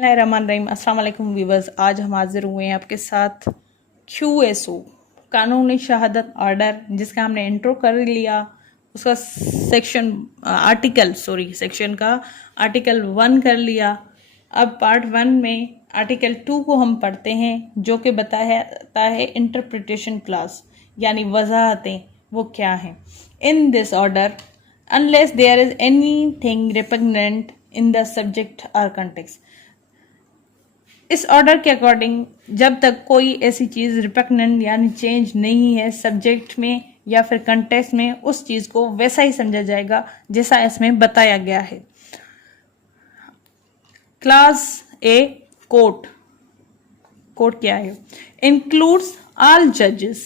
रहमान रहीम। अस्सलाम वालेकुम व्यूवर्स, आज हम हाजिर हुए हैं आपके साथ QSO कानूनी शहादत ऑर्डर, जिसका हमने इंट्रो कर लिया। उसका सेक्शन का आर्टिकल 1 कर लिया। अब पार्ट 1 में आर्टिकल 2 को हम पढ़ते हैं, जो कि बताता है इंटरप्रिटेशन क्लास, यानी वजाहतें वो क्या हैं। In this order unless there is anything repugnant in the subject or context, इस ऑर्डर के अकॉर्डिंग जब तक कोई ऐसी चीज रिपैक्नेंट यानी चेंज नहीं है सब्जेक्ट में या फिर कंटेक्स्ट में, उस चीज को वैसा ही समझा जाएगा जैसा इसमें बताया गया है। Class a court. कोर्ट क्या है? इंक्लूड्स ऑल जजेस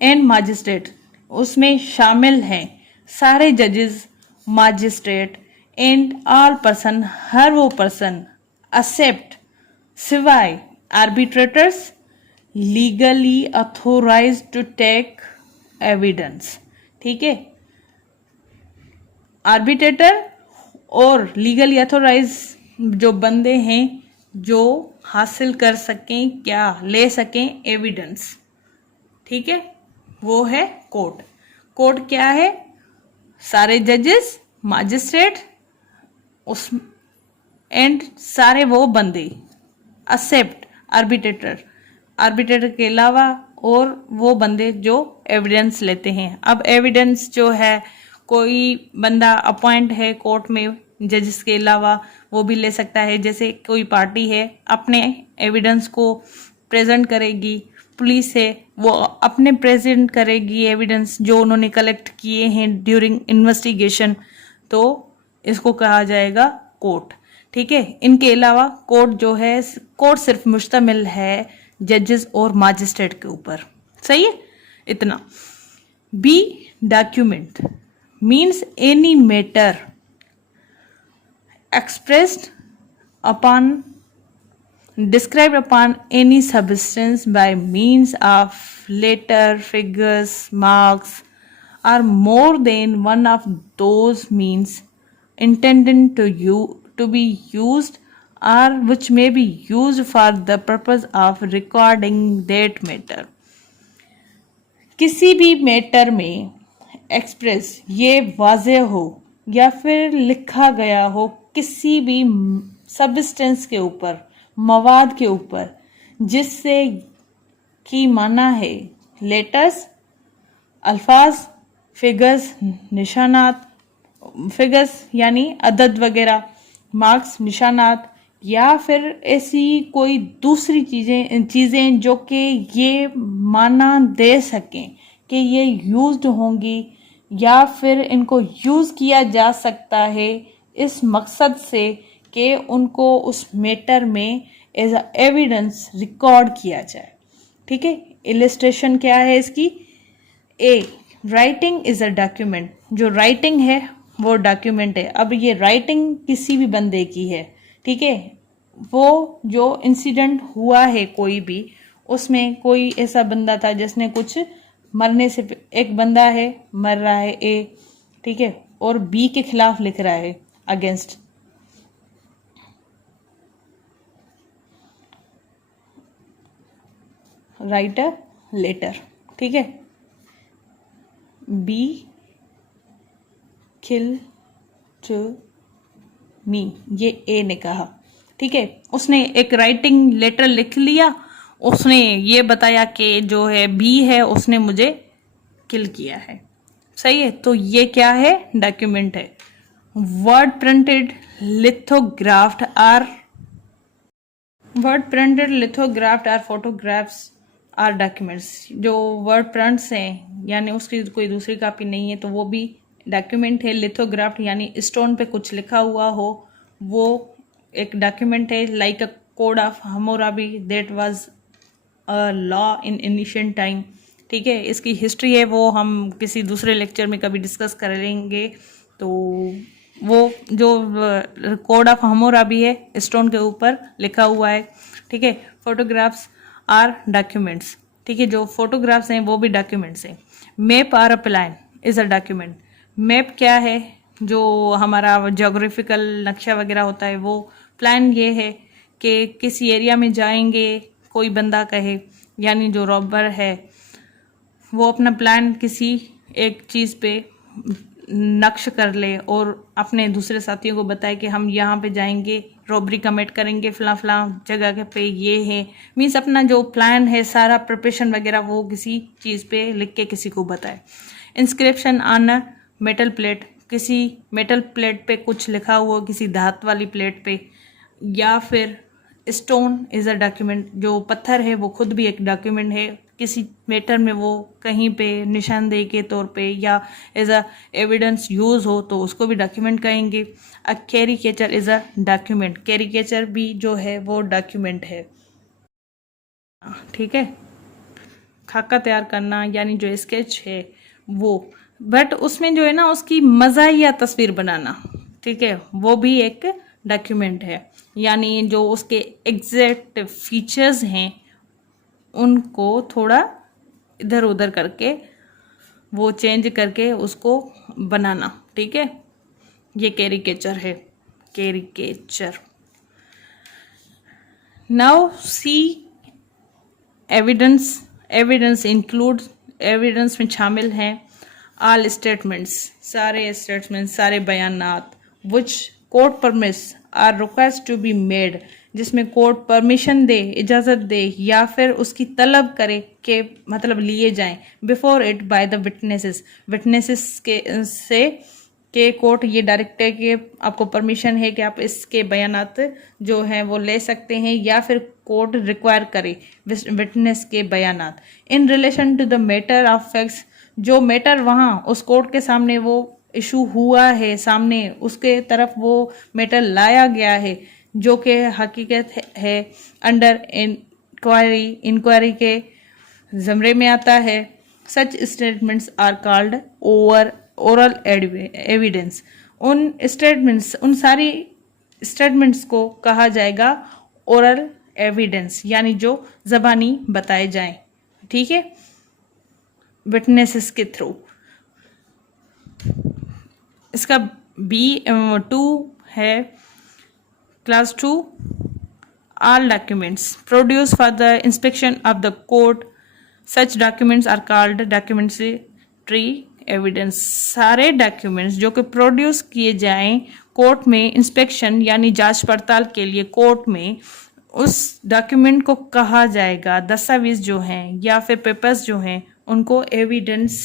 एंड मजिस्ट्रेट। उसमें शामिल हैं सारे जजेस, मजिस्ट्रेट एंड ऑल पर्सन, हर वो पर्सन, एक्सेप्ट सिवाय arbitrators legally authorise to take evidence. ठीक है, आर्बिट्रेटर और लीगली अथोराइज जो बंदे हैं जो हासिल कर सकें, क्या ले सकें, एविडेंस। ठीक है, वो है कोर्ट। कोर्ट क्या है? सारे जजेस, मजिस्ट्रेट उस एंड सारे वो बंदे, एक्सेप्ट आर्बिट्रेटर, आर्बिट्रेटर के अलावा और वो बंदे जो एविडेंस लेते हैं। अब एविडेंस जो है, कोई बंदा अपॉइंट है कोर्ट में जजेस के अलावा, वो भी ले सकता है। जैसे कोई पार्टी है, अपने एविडेंस को प्रेजेंट करेगी, पुलिस है वो अपने प्रेजेंट करेगी एविडेंस जो उन्होंने कलेक्ट किए हैं ड्यूरिंग इन्वेस्टिगेशन, तो इसको कहा जाएगा कोर्ट। ठीक है, इनके अलावा कोर्ट जो है, कोर्ट सिर्फ मुश्तमिल है जजेस और मजिस्ट्रेट के ऊपर। सही है, इतना। B document means any matter expressed upon, described upon any substance by means of letter, figures, marks, or more than one of those means intended to be used or which may be used for the purpose of recording that matter। किसी भी matter में express ये वाज़ेह हो या फिर लिखा गया हो किसी भी सब्सटेंस के ऊपर, मवाद के ऊपर, जिससे की माना है लेटर्स, अल्फाज, फिगर्स, निशानात, फिगर्स यानी अदद वगैरह, मार्क्स निशानात, या फिर ऐसी कोई दूसरी चीज़ें जो कि ये माना दे सकें कि ये यूज्ड होंगी या फिर इनको यूज़ किया जा सकता है इस मकसद से कि उनको उस मैटर में एज अ एविडेंस रिकॉर्ड किया जाए। ठीक है, इलिस्ट्रेशन क्या है इसकी? ए राइटिंग इज अ डॉक्यूमेंट। जो राइटिंग है वो डॉक्यूमेंट है। अब ये राइटिंग किसी भी बंदे की है, ठीक है, वो जो इंसिडेंट हुआ है कोई भी, उसमें कोई ऐसा बंदा था जिसने कुछ मरने से, एक बंदा है मर रहा है ए, ठीक है, और बी के खिलाफ लिख रहा है अगेंस्ट, राइट अ लेटर। ठीक है, बी किल टू मी, ये ए ने कहा। ठीक है, उसने एक राइटिंग लेटर लिख लिया, उसने ये बताया कि जो है बी है उसने मुझे किल किया है। सही है, तो ये क्या है? डॉक्यूमेंट है। Word printed lithographed or photographs are documents. जो वर्ड प्रिंट्स हैं यानी उसकी कोई दूसरी कॉपी नहीं है तो वो भी डॉक्यूमेंट है। लिथोग्राफ्ड यानी स्टोन पे कुछ लिखा हुआ हो, वो एक डॉक्यूमेंट है। Like a code of Hammurabi that was a law in ancient time. ठीक है, इसकी हिस्ट्री है वो हम किसी दूसरे लेक्चर में कभी डिस्कस कर लेंगे। तो वो जो कोड ऑफ हम्मुराबी है स्टोन के ऊपर लिखा हुआ है। ठीक है, फोटोग्राफ्स आर डॉक्यूमेंट्स। ठीक है, जो फोटोग्राफ्स हैं वो भी डॉक्यूमेंट्स हैं। Map or a plan is a document. Map क्या है? जो हमारा ज्योग्राफिकल नक्शा वगैरह होता है वो। प्लान ये है कि किसी एरिया में जाएंगे, कोई बंदा कहे यानी जो रॉबर है वो अपना प्लान किसी एक चीज़ पे नक्श कर ले और अपने दूसरे साथियों को बताए कि हम यहाँ पे जाएंगे, रॉबरी कमिट करेंगे, फलां फलां जगह के पे ये है, मीन्स अपना जो प्लान है सारा प्रिपरेशन वगैरह वो किसी चीज़ पे लिख के किसी को बताए। Inscription on a metal plate, किसी मेटल प्लेट पे कुछ लिखा हुआ किसी धात वाली प्लेट पे, या फिर स्टोन इज़ अ डॉक्यूमेंट, जो पत्थर है वो खुद भी एक डॉक्यूमेंट है, किसी मैटर में वो कहीं पे निशानदेही के तौर पे या एज अ एविडेंस यूज़ हो तो उसको भी डॉक्यूमेंट कहेंगे। A caricature is a document, caricature भी जो है वो डॉक्यूमेंट है, ठीक है। खाका तैयार करना यानी जो स्केच है वो, बट उसमें जो है ना उसकी मज़ाहिया तस्वीर बनाना, ठीक है, वो भी एक डॉक्यूमेंट है, यानी जो उसके एग्जैक्ट फीचर्स हैं उनको थोड़ा इधर उधर करके वो चेंज करके उसको बनाना, ठीक है। ये कैरिकेचर है, caricature. Now see evidence. Evidence include, evidence में शामिल हैं ऑल स्टेटमेंट्स, सारे स्टेटमेंट्स, सारे बयानात which court permits or request to be made, जिसमें कोर्ट परमिशन दे, इजाज़त दे या फिर उसकी तलब करे कि मतलब लिए जाएं before it by the witnesses, witnesses के से के कोर्ट ये डायरेक्ट है कि आपको परमिशन है कि आप इसके बयानात जो हैं वो ले सकते हैं, या फिर कोर्ट रिक्वायर करे विटनेस के बयानात in relation to the matter of facts, जो मैटर वहाँ उस कोर्ट के सामने वो इशू हुआ है, सामने उसके तरफ वो मैटर लाया गया है जो कि हकीकत है, अंडर इंक्वायरी, इंक्वायरी के ज़मरे में आता है। Such statements are called oral evidence, उन स्टेटमेंट्स, उन सारी स्टेटमेंट्स को कहा जाएगा ओरल एविडेंस, यानी जो ज़बानी बताए जाएं, ठीक है, विटनेसेस के थ्रू। इसका B2 है, class 2, all documents produced for the inspection of the court, such documents are called documentary evidence। सारे डॉक्यूमेंट्स जो कि प्रोड्यूस किए जाएं कोर्ट में इंस्पेक्शन यानी जांच पड़ताल के लिए कोर्ट में, उस डॉक्यूमेंट को कहा जाएगा, दस्तावेज जो हैं या फिर पेपर्स जो हैं उनको एविडेंस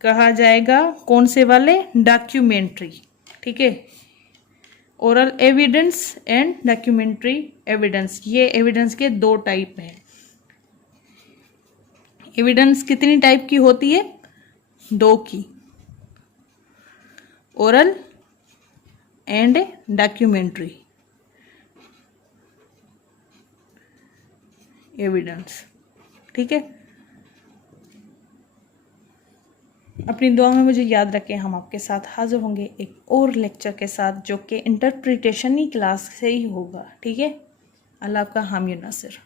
कहा जाएगा। कौन से वाले? डॉक्यूमेंट्री, ठीक है। Oral evidence and documentary evidence, ये एविडेंस के दो टाइप हैं। एविडेंस कितनी टाइप की होती है? दो की, ओरल एंड डॉक्यूमेंट्री एविडेंस, ठीक है। अपनी दुआ में मुझे याद रखें। हम आपके साथ हाजिर होंगे एक और लेक्चर के साथ जो कि इंटरप्रिटेशन ही क्लास से ही होगा, ठीक है। अल्लाह आपका हामी नासिर।